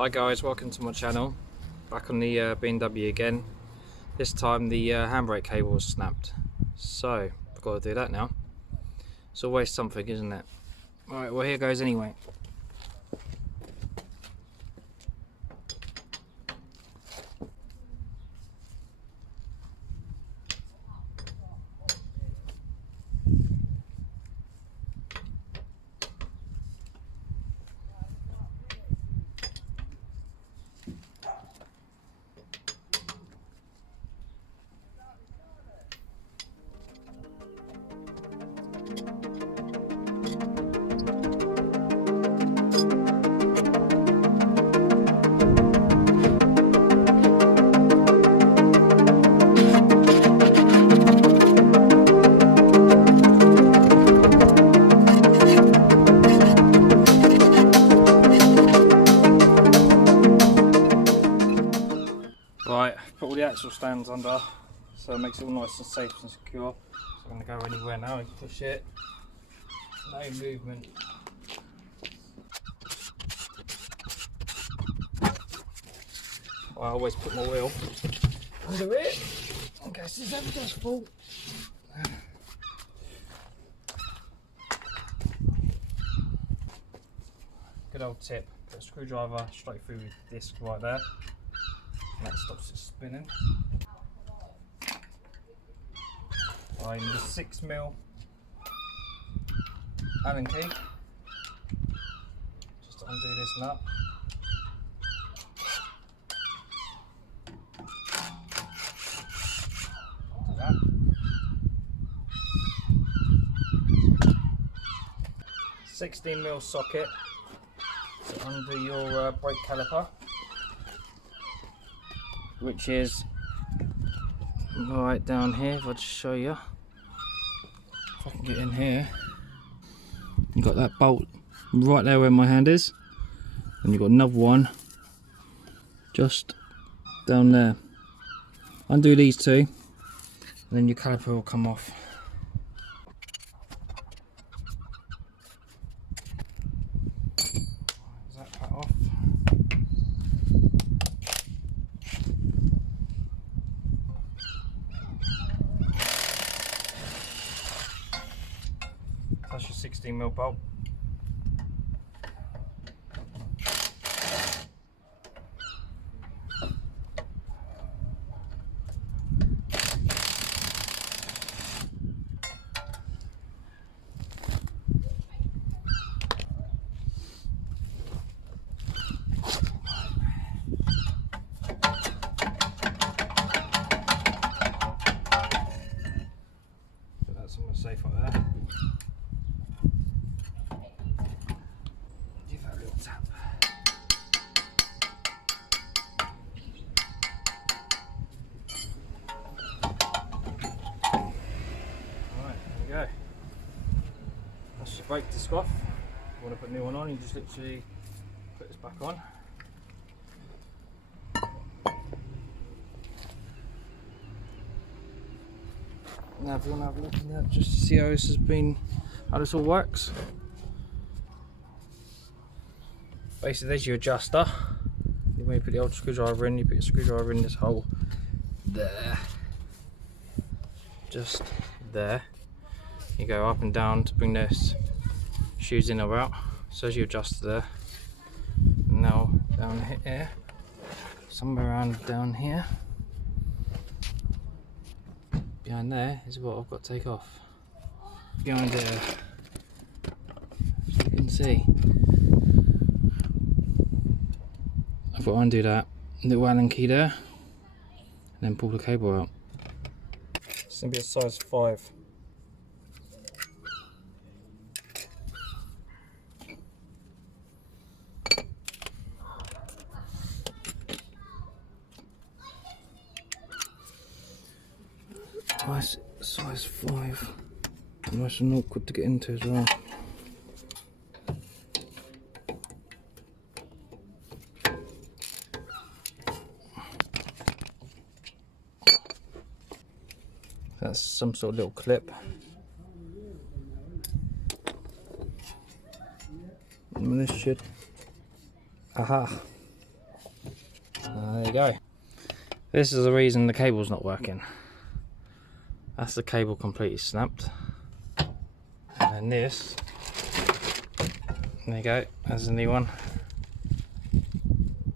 Hi guys, welcome to my channel. Back on the BMW again. This time the handbrake cable was snapped, so I've got to do that now. It's always something, isn't it? Alright, well here goes anyway. Right, put all the axle stands under, so it makes it all nice and safe and secure. So I'm going to go anywhere now and push it. No movement. I always put my wheel under it in case this ever does fall. Good old tip, put a screwdriver straight through the disc right there. And that stops it spinning. I need a 6mm Allen key just to undo this nut. Do that. 16mm socket to undo your brake caliper, which is right down here. If I just show you, if I can get in here, you've got that bolt right there where my hand is, and you've got another one just down there. Undo these two, and then your caliper will come off. Is that cut off? That's your 16mm bolt. Put that somewhere safe up there. Give that a little tap. Alright, there we go. That's your brake disc off. If you want to put a new one on, you just literally put this back on. Now if you want to have a look at that just to see how this has been, how this all works. Basically there's your adjuster. When you put the old screwdriver in, you put your screwdriver in this hole there. Just there. You go up and down to bring this shoes in or out. So there's your adjuster there. And now down here, somewhere around down here, behind there is what I've got to take off. Behind there, as you can see, I've got to undo that little Allen key there, and then pull the cable out. It's going to be a size 5. Nice size 5. Nice and awkward to get into as well. That's some sort of little clip. And this should, aha, There you go. This is the reason the cable's not working. That's the cable completely snapped. And then this, there you go, there's a new one.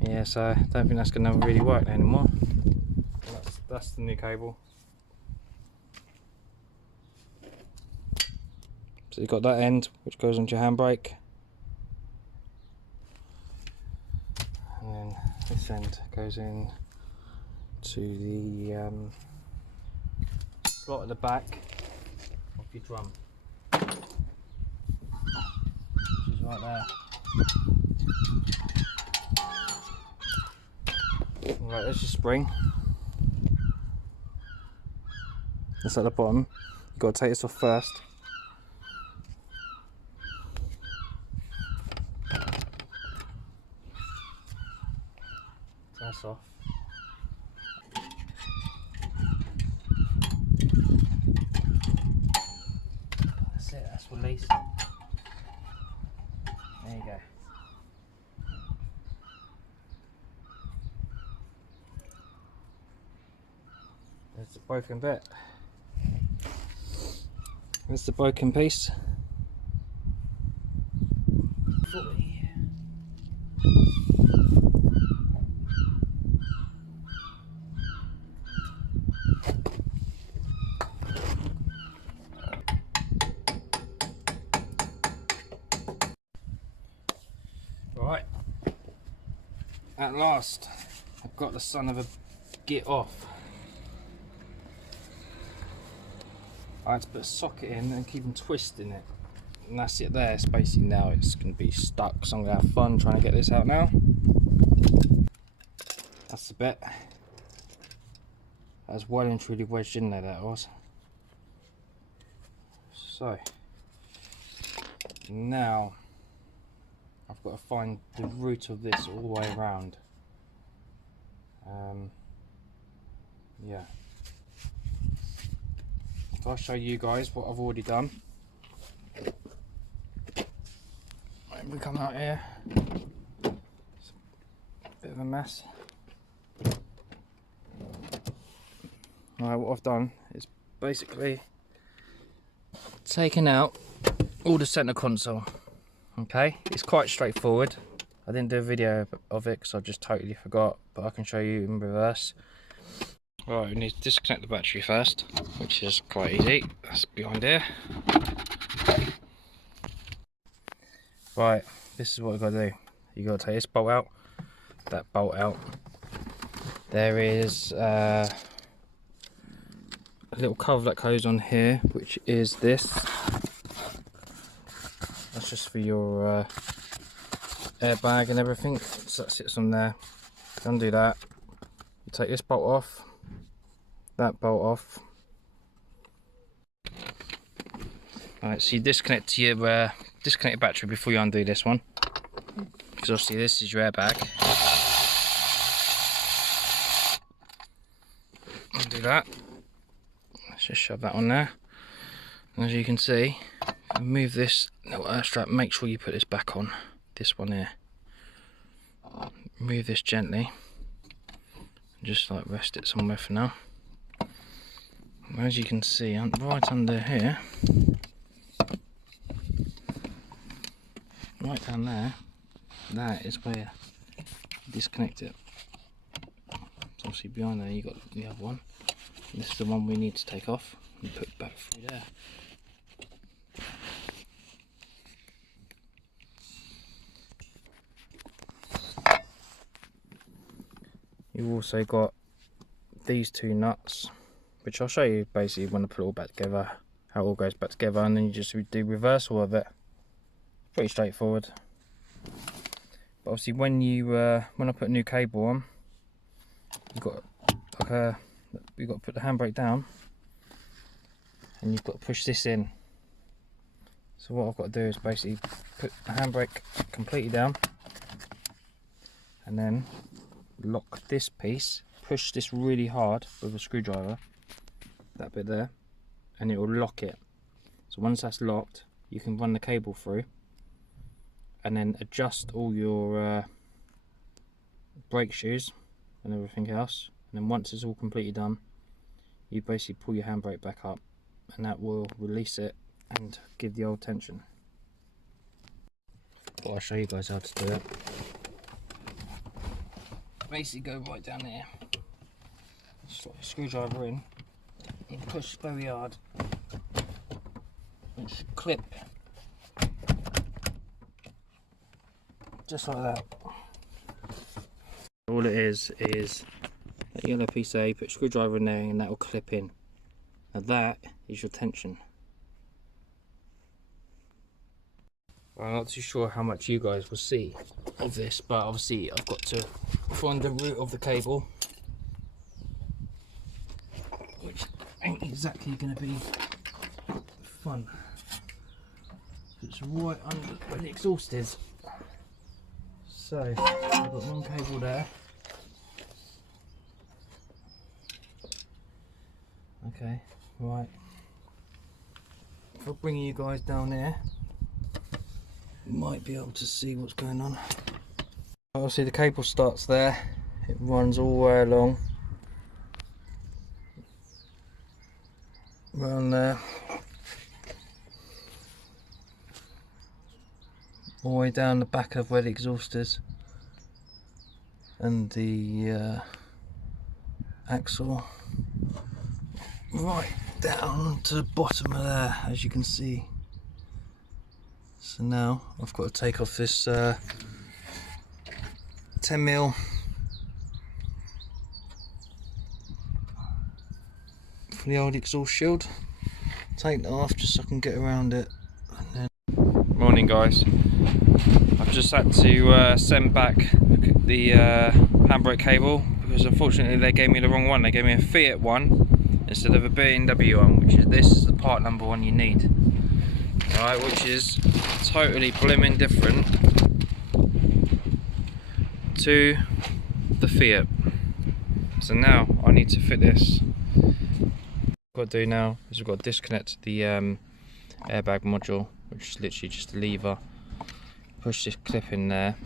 Yeah, so I don't think that's going to really work anymore. That's the new cable. So you've got that end which goes onto your handbrake. And then this end goes in to the slot at the back of your drum. Which is right there. Right, there's your spring. That's at the bottom. You've got to take this off first. That's off. That's it, that's released. There you go. There's the broken bit. There's the broken piece. 40. Right. At last, I've got the son of a git off. I had to put a socket in and keep on twisting it. And that's it there. It's basically now it's going to be stuck, so I'm going to have fun trying to get this out now. That's the bit. That was well and truly wedged in there, that was. So, now I've got to find the root of this all the way around. Yeah. I'll show you guys what I've already done. Right, we come out here. It's a bit of a mess. Right, what I've done is basically taken out all the centre console. Okay, it's quite straightforward. I didn't do a video of it because I just totally forgot, but I can show you in reverse. Right, we need to disconnect the battery first, which is quite easy. That's behind here. Right, this is what we've got to do. You've got to take this bolt out, that bolt out. There is a little cover that goes on here, which is this. That's just for your airbag and everything, so that sits on there. Undo that. You take this bolt off, that bolt off. Alright, so you disconnect your disconnect your battery before you undo this one, because obviously this is your airbag. Undo that. Let's just shove that on there. And as you can see, move this little air strap. Make sure you put this back on. This one here. Move this gently. Just like rest it somewhere for now. As you can see, right under here, right down there, that is where you disconnect it. So obviously behind there you got the other one. And this is the one we need to take off and put back through there. You've also got these two nuts, which I'll show you basically when I put it all back together, how it all goes back together, and then you just do reversal of it. Pretty straightforward. But obviously when you when I put a new cable on, you've got you've got to put the handbrake down and you've got to push this in. So what I've got to do is basically put the handbrake completely down and then lock this piece, push this really hard with a screwdriver, that bit there, and it will lock it. So once that's locked, you can run the cable through and then adjust all your brake shoes and everything else. And then once it's all completely done, you basically pull your handbrake back up, and that will release it and give the old tension. But I'll show you guys how to do it. Basically go right down there, slot your screwdriver in, and push very hard, and just clip, just like that. All it is that yellow piece there, you put a screwdriver in there and that will clip in. Now that is your tension. I'm not too sure how much you guys will see of this, but obviously I've got to find the root of the cable, which ain't exactly going to be fun. It's right under where the exhaust is. So I've got one cable there. Okay, right. If I bring you guys down there, you might be able to see what's going on. Obviously the cable starts there, it runs all the way along, around there, all the way down the back of where the exhaust is, and the axle right down to the bottom of there, as you can see. So now I've got to take off this 10mm for the old exhaust shield. Take that off just so I can get around it. And then... Morning guys, I've just had to send back the handbrake cable because unfortunately they gave me the wrong one. They gave me a Fiat one instead of a B&W one, which is this is the part number one you need. Alright, which is totally blimmin' different to the Fiat. So now I need to fit this. What I've got to do now is we've got to disconnect the airbag module, which is literally just a lever. Push this clip in there.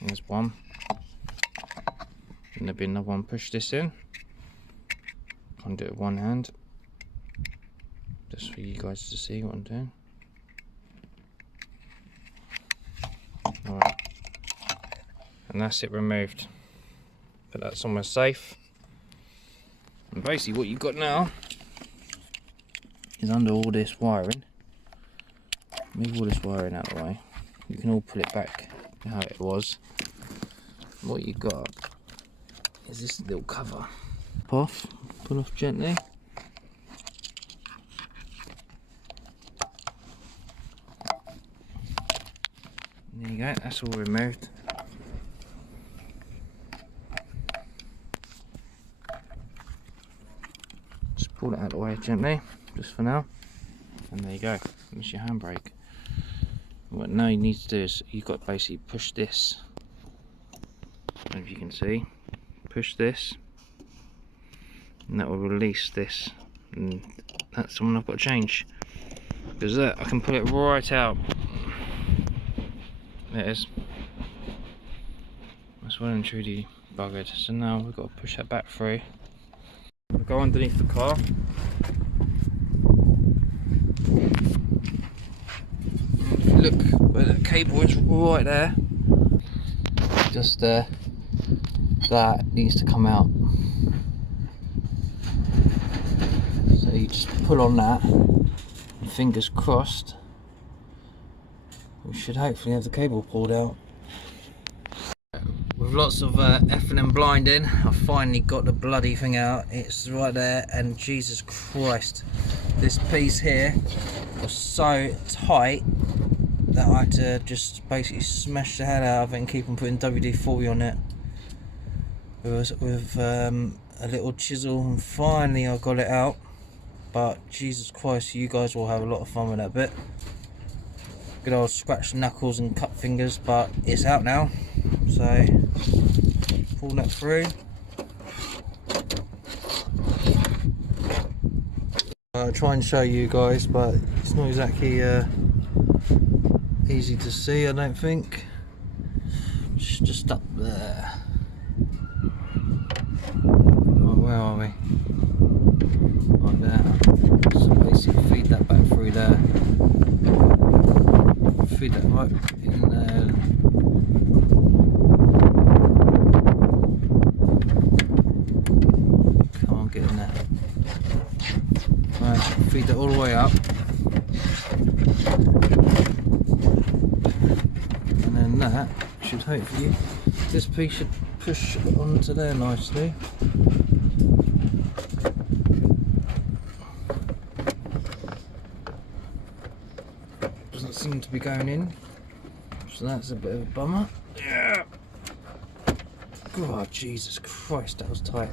There's one. And there'll be another one. Push this in. I'll do it with one hand, just for you guys to see what I'm doing. Alright, and that's it removed. Put that somewhere safe. And basically what you've got now is under all this wiring. Move all this wiring out of the way. You can all put it back to how it was. What you got is this little cover. Off, pull off gently. There you go, that's all removed. Just pull it out of the way gently, just for now. And there you go, that's your handbrake. What now you need to do is you've got to basically push this. If you can see, push this. And that will release this, and that's the one I've got to change, because that I can pull it right out. There it is. That's well and truly buggered. So now we've got to push that back through. We'll go underneath the car. Look where the cable is, right there. Just that needs to come out. So you just pull on that, and fingers crossed, we should hopefully have the cable pulled out. With lots of effing and blinding, I finally got the bloody thing out. It's right there, and Jesus Christ, this piece here was so tight that I had to just basically smash the hell out of it and keep on putting WD-40 on it with a little chisel, and finally I got it out. But Jesus Christ, you guys will have a lot of fun with that bit. Good old scratch knuckles and cut fingers, but it's out now. So pull that through. I'll try and show you guys, but it's not exactly easy to see, I don't think. It's just up there. Oh, where are we? Right there. So basically feed that back through there. Feed that right in there. Come on, get in there. Right, feed that all the way up. And then that should hopefully, this piece should push onto there nicely. Doesn't seem to be going in, so that's a bit of a bummer. Yeah. Oh Jesus Christ, that was tight.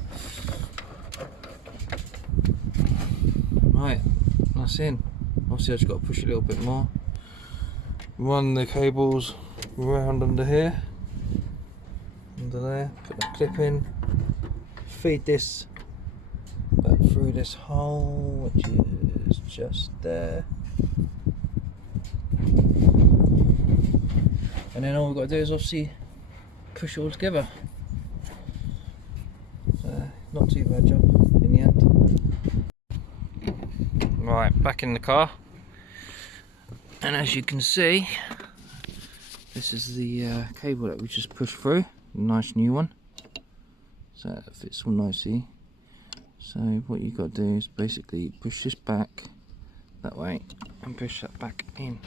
Right, that's in. Obviously I've just got to push it a little bit more. Run the cables round under here, under there, put the clip in, feed this back through this hole, which is just there. And then all we've got to do is obviously push it all together. So, not too bad job in the end. Right, back in the car. And as you can see, this is the cable that we just pushed through. A nice new one. So it fits all nicely. So what you've got to do is basically push this back that way and push that back in.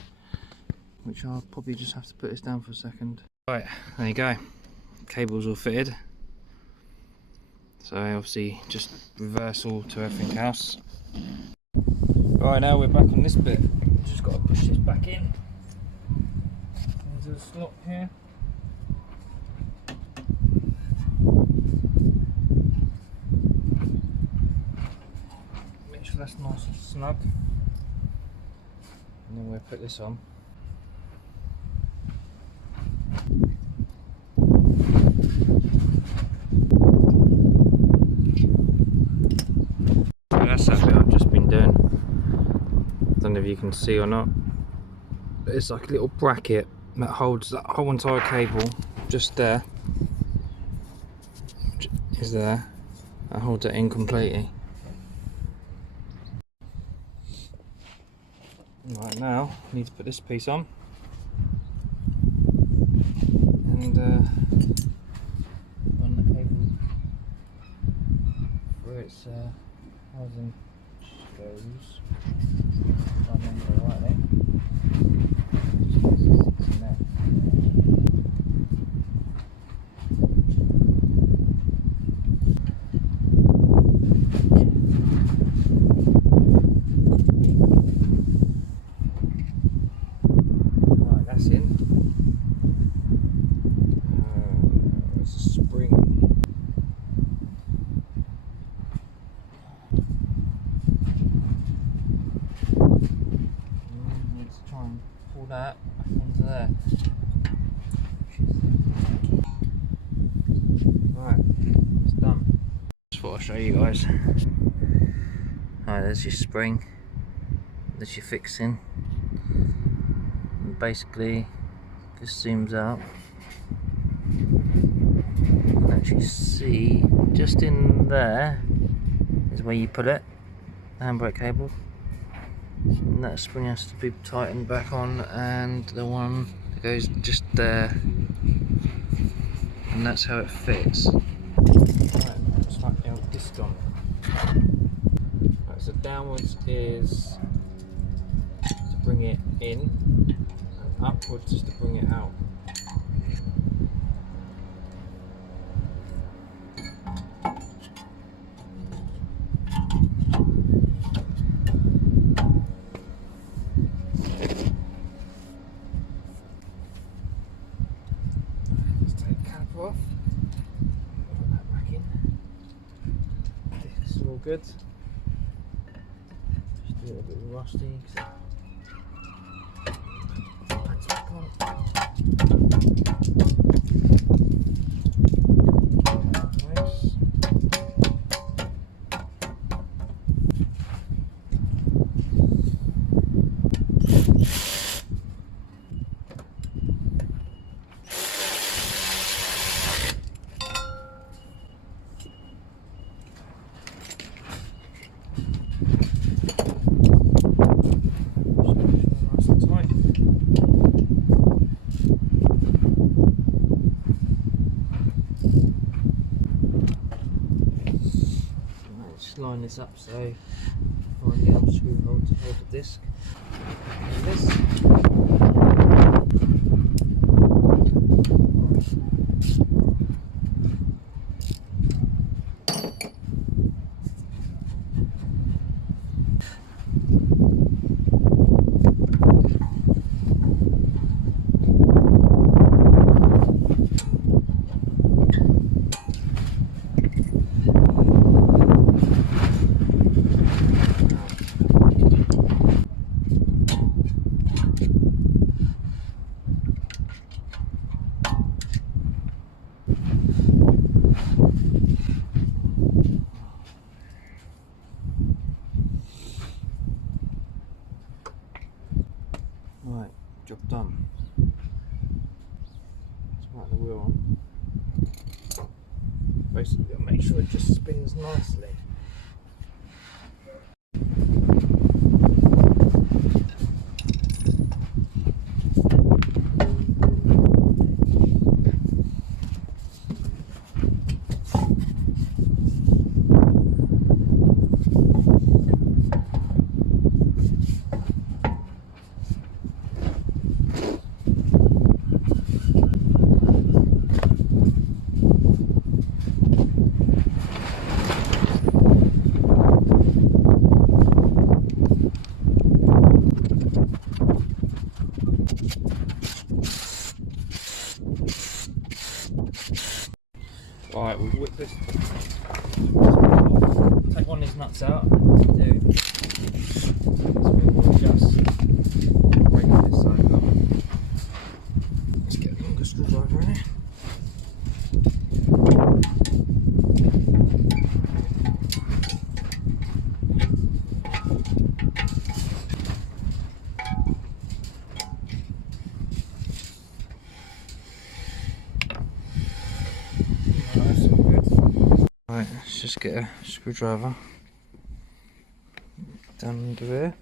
Which I'll probably just have to put this down for a second. Right, there you go. Cable's all fitted. So obviously just reversal to everything else. Right, now we're back on this bit. Just got to push this back in into the slot here. Make sure that's nice and snug. And then we'll put this on. So that's that bit I've just been doing. I don't know if you can see or not, but it's like a little bracket that holds that whole entire cable just there. Is there. That holds it in completely. Right, now I need to put this piece on and run the cable through its housing goes. I remember rightly. Right, that's in. There's a spring. Need to try and pull that back onto there. Right, it's done. Just thought I'd show you guys. Right, there's your spring. There's your fixing. And basically, this zooms out. You can actually see just in there is where you put it, the handbrake cable. And that spring has to be tightened back on, and the one that goes just there, and that's how it fits. Right, let's slap the old disc on. Right, so downwards is to bring it in, and upwards is to bring it out. Off, put that back in. This is all good. Just a little bit rusty. That's back on. Nice. this up so find the other screw hole to hold the disc. And this. Right, job done. Smart the wheel on. Basically, I'll make sure it just spins nicely. Right, we'll whip this. Take one of these nuts out. Do. So we'll just break this side up. Let's get a longer screwdriver in here. Right, let's just get a screwdriver down under here.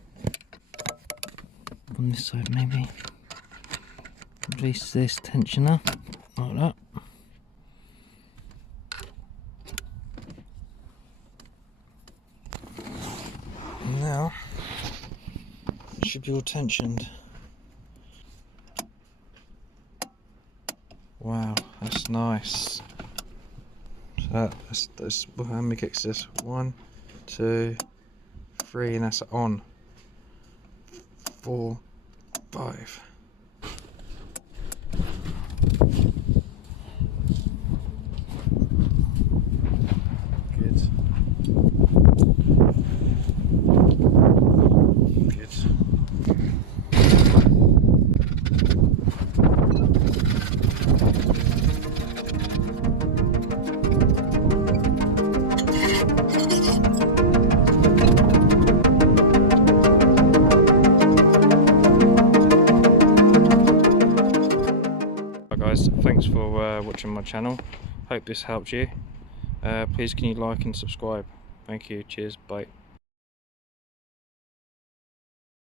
On this side maybe. Release this tensioner, like that. And now, it should be all tensioned. Wow, that's nice. That's how many kicks this? 1, 2, 3, and that's on. 4, 5. Good. Good. Guys, thanks for watching my channel. Hope this helped you. Please can you like and subscribe. Thank you. Cheers. Bye.